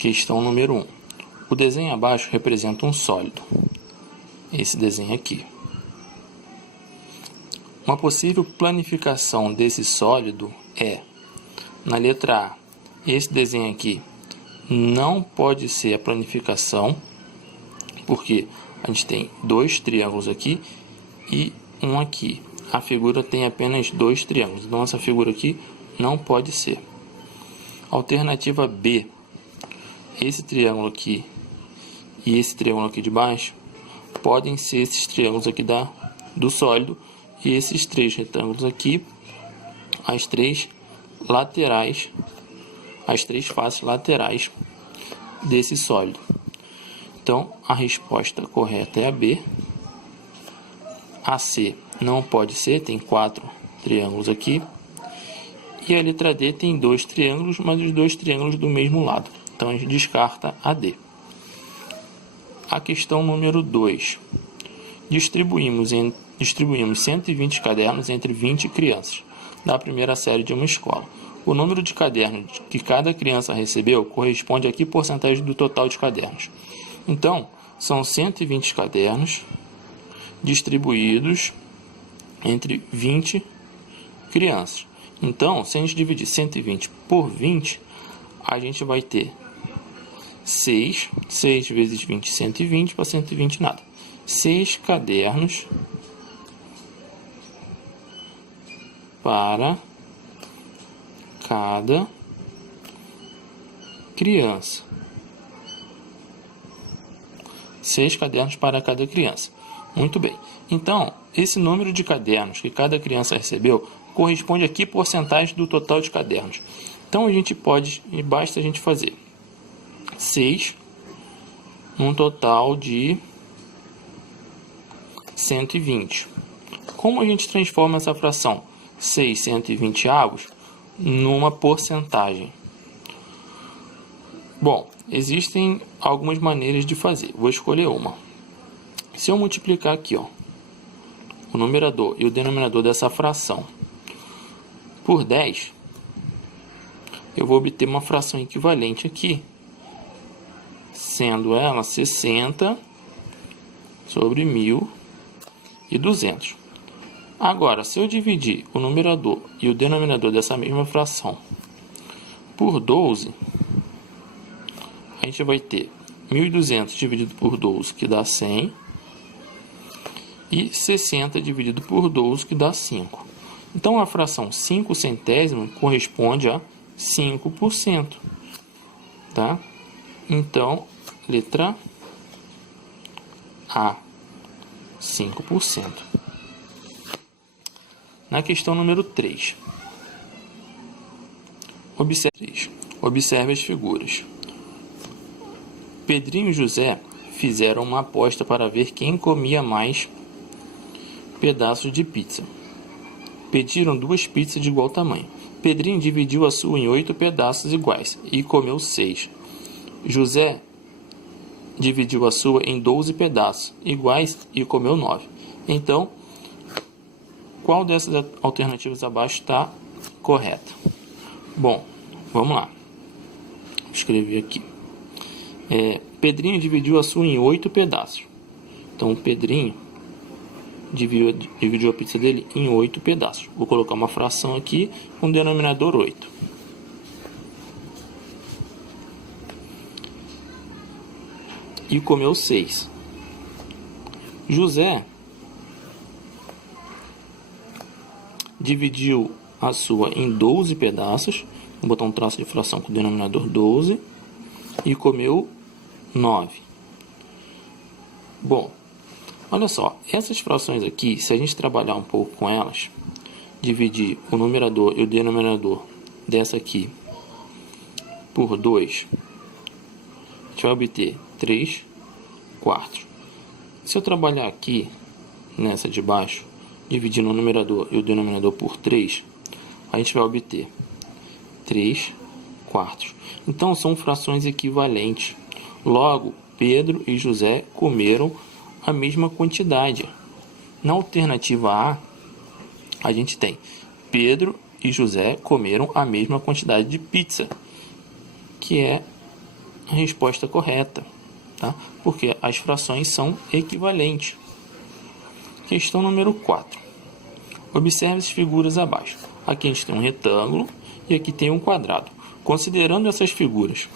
Questão número 1. O desenho abaixo representa um sólido. Esse desenho aqui. Uma possível planificação desse sólido é, na letra A, esse desenho aqui não pode ser a planificação, porque a gente tem dois triângulos aqui e um aqui. A figura tem apenas dois triângulos, então essa figura aqui não pode ser. Alternativa B, esse triângulo aqui e esse triângulo aqui de baixo podem ser esses triângulos aqui do sólido, e esses três retângulos aqui, as três laterais, as três faces laterais desse sólido. Então, a resposta correta é a B. A C não pode ser, tem quatro triângulos aqui. E a letra D tem dois triângulos, mas os dois triângulos do mesmo lado. Então, a gente descarta a D. A questão número 2. Distribuímos 120 cadernos entre 20 crianças da primeira série de uma escola. O número de cadernos que cada criança recebeu corresponde a que porcentagem do total de cadernos? Então, são 120 cadernos distribuídos entre 20 crianças. Então, se a gente dividir 120 por 20, a gente vai ter 6 vezes 20, 120, para 120 nada. 6 cadernos para cada criança. 6 cadernos para cada criança. Muito bem. Então, esse número de cadernos que cada criança recebeu corresponde a que porcentagem do total de cadernos? Então, basta a gente fazer 6 num total de 120. Como a gente transforma essa fração 6 120avos numa porcentagem? Bom, existem algumas maneiras de fazer. Vou escolher uma. Se eu multiplicar aqui, ó, o numerador e o denominador dessa fração por 10, eu vou obter uma fração equivalente aqui, sendo ela 60 sobre 1.200. Agora, se eu dividir o numerador e o denominador dessa mesma fração por 12, a gente vai ter 1.200 dividido por 12, que dá 100, e 60 dividido por 12, que dá 5. Então, a fração 5 centésimos corresponde a 5%. Tá? Então, letra A, 5%. Na questão número 3, observe as figuras. Pedrinho e José fizeram uma aposta para ver quem comia mais pedaços de pizza. Pediram 2 pizzas de igual tamanho. Pedrinho dividiu a sua em 8 pedaços iguais e comeu 6. José dividiu a sua em 12 pedaços iguais e comeu 9. Então, qual dessas alternativas abaixo está correta? Bom, vamos lá. Vou escrever aqui. Pedrinho dividiu a sua em 8 pedaços. Então, Pedrinho dividiu a pizza dele em 8 pedaços. Vou colocar uma fração aqui com denominador 8. E comeu 6. José dividiu a sua em 12 pedaços. Vou botar um traço de fração com denominador 12. E comeu 9. Bom, olha só, essas frações aqui, se a gente trabalhar um pouco com elas, dividir o numerador e o denominador dessa aqui por 2, a gente vai obter 3 quartos. Se eu trabalhar aqui, nessa de baixo, dividindo o numerador e o denominador por 3, a gente vai obter 3 quartos. Então, são frações equivalentes. Logo, Pedro e José comeram a mesma quantidade. Na alternativa A, a gente tem Pedro e José comeram a mesma quantidade de pizza, que é a resposta correta, tá? Porque as frações são equivalentes. Questão número 4. Observe as figuras abaixo. Aqui a gente tem um retângulo e aqui tem um quadrado. Considerando essas figuras,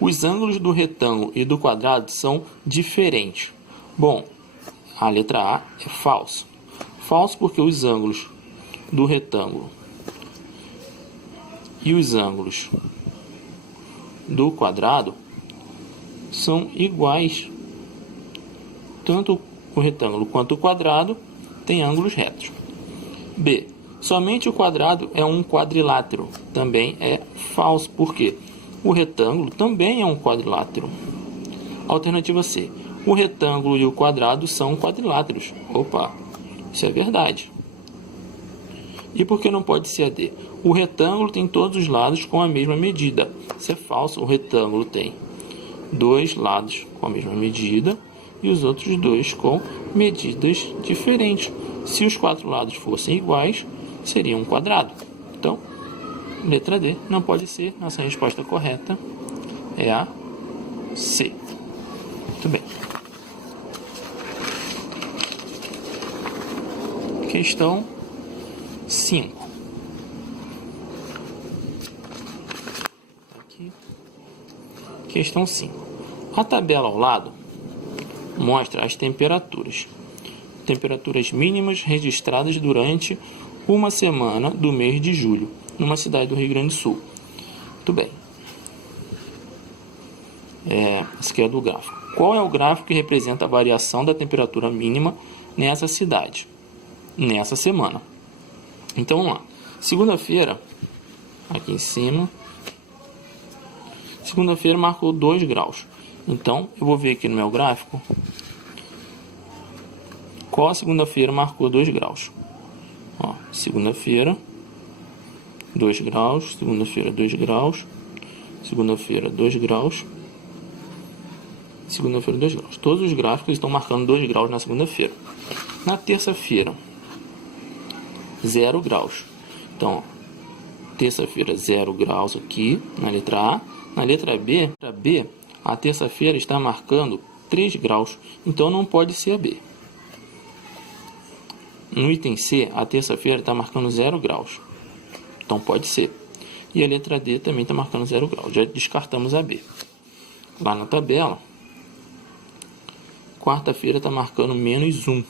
os ângulos do retângulo e do quadrado são diferentes. Bom, a letra A é falso. Falso porque os ângulos do retângulo e os ângulos do quadrado são iguais. Tanto o retângulo quanto o quadrado têm ângulos retos. B. Somente o quadrado é um quadrilátero. Também é falso, porque o retângulo também é um quadrilátero. Alternativa C. O retângulo e o quadrado são quadriláteros. Opa, isso é verdade. E por que não pode ser a D? O retângulo tem todos os lados com a mesma medida. Isso é falso. O retângulo tem 2 lados com a mesma medida e os outros 2 com medidas diferentes. Se os 4 lados fossem iguais, seria um quadrado. Então, letra D não pode ser. Nossa resposta correta é a C. Muito bem. Questão 5. Aqui. Questão 5. A tabela ao lado mostra as temperaturas. Temperaturas mínimas registradas durante uma semana do mês de julho, numa cidade do Rio Grande do Sul. Muito bem. Esse aqui é do gráfico. Qual é o gráfico que representa a variação da temperatura mínima nessa cidade, nessa semana? Então, vamos lá. Segunda-feira, aqui em cima, segunda-feira marcou 2 graus. Então, eu vou ver aqui no meu gráfico qual a segunda-feira marcou 2 graus. Ó, segunda-feira, 2 graus, segunda-feira, 2 graus, segunda-feira, 2 graus, segunda-feira, 2 graus. Todos os gráficos estão marcando 2 graus na segunda-feira. Na terça-feira, 0 graus. Então, terça-feira, 0 graus aqui na letra A. Na letra B, a terça-feira está marcando 3 graus. Então, não pode ser a B. No item C, a terça-feira está marcando 0 graus. Então, pode ser. E a letra D também está marcando 0 graus. Já descartamos a B. Lá na tabela, quarta-feira está marcando -1.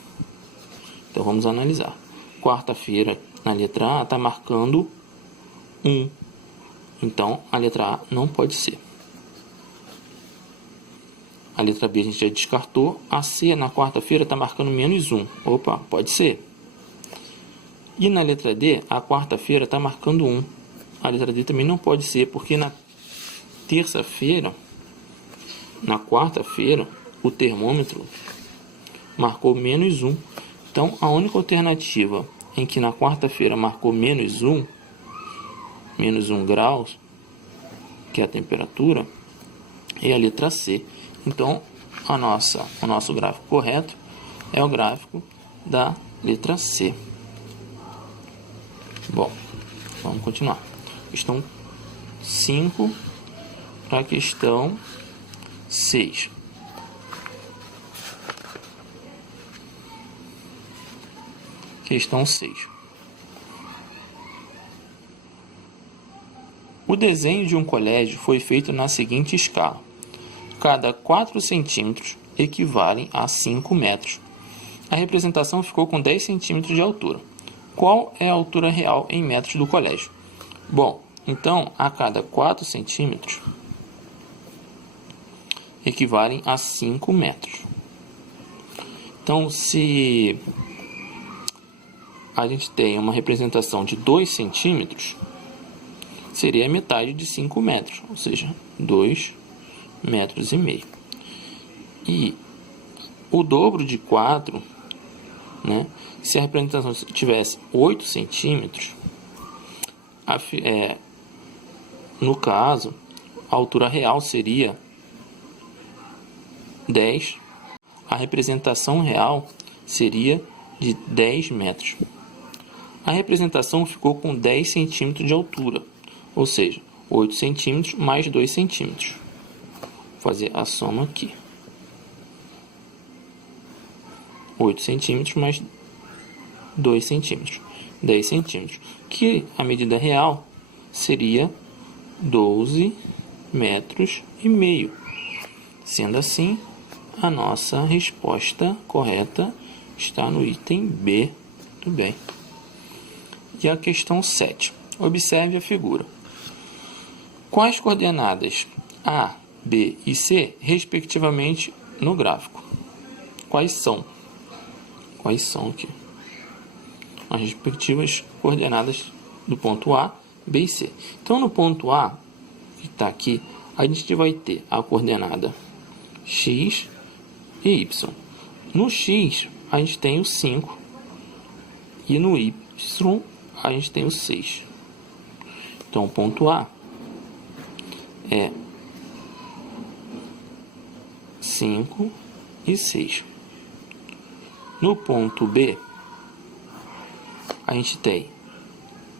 Então, vamos analisar. Quarta-feira, na letra A, está marcando 1. Então, a letra A não pode ser. A letra B a gente já descartou. A C, na quarta-feira, está marcando -1. Opa, pode ser. E na letra D, a quarta-feira está marcando 1. A letra D também não pode ser, porque na terça-feira, na quarta-feira, o termômetro marcou -1. Então, a única alternativa em que na quarta-feira marcou -1 graus, que é a temperatura, é a letra C. Então, o nosso gráfico correto é o gráfico da letra C. Bom, vamos continuar. Questão 5 para a questão 6. Questão 6. O desenho de um colégio foi feito na seguinte escala. Cada 4 centímetros equivalem a 5 metros. A representação ficou com 10 centímetros de altura. Qual é a altura real em metros do colégio? Bom, então, a cada 4 centímetros equivalem a 5 metros. Então, se a gente tem uma representação de 2 centímetros, seria a metade de 5 metros, ou seja, 2,5 metros. E o dobro de 4, né, se a representação tivesse 8 centímetros, no caso, a altura real seria 10. A representação real seria de 10 metros. A representação ficou com 10 centímetros de altura, ou seja, 8 centímetros mais 2 centímetros. fazer a soma aqui. 8 centímetros mais 2 centímetros, 10 centímetros, que a medida real seria 12 metros e meio. Sendo assim, a nossa resposta correta está no item B. Muito bem. E a questão 7. Observe a figura. Quais coordenadas A, B e C, respectivamente, no gráfico? Quais são? Quais são aqui? As respectivas coordenadas do ponto A, B e C. Então, no ponto A, que está aqui, a gente vai ter a coordenada X e Y. No X, a gente tem o 5 e no Y, a gente tem o 6. Então, o ponto A é 5 e 6. No ponto B, a gente tem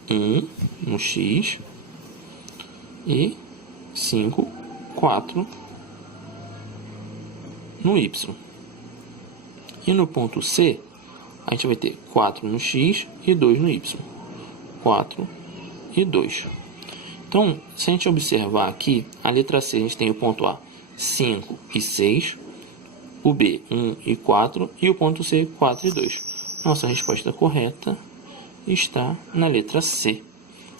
1 no X e 5, 4 no Y. E no ponto C, a gente vai ter 4 no X e 2 no Y. 4 e 2. Então, se a gente observar aqui, a letra C, a gente tem o ponto A 5 e 6, o B 1 e 4 e o ponto C 4 e 2. Nossa resposta correta está na letra C.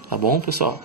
Tá bom, pessoal?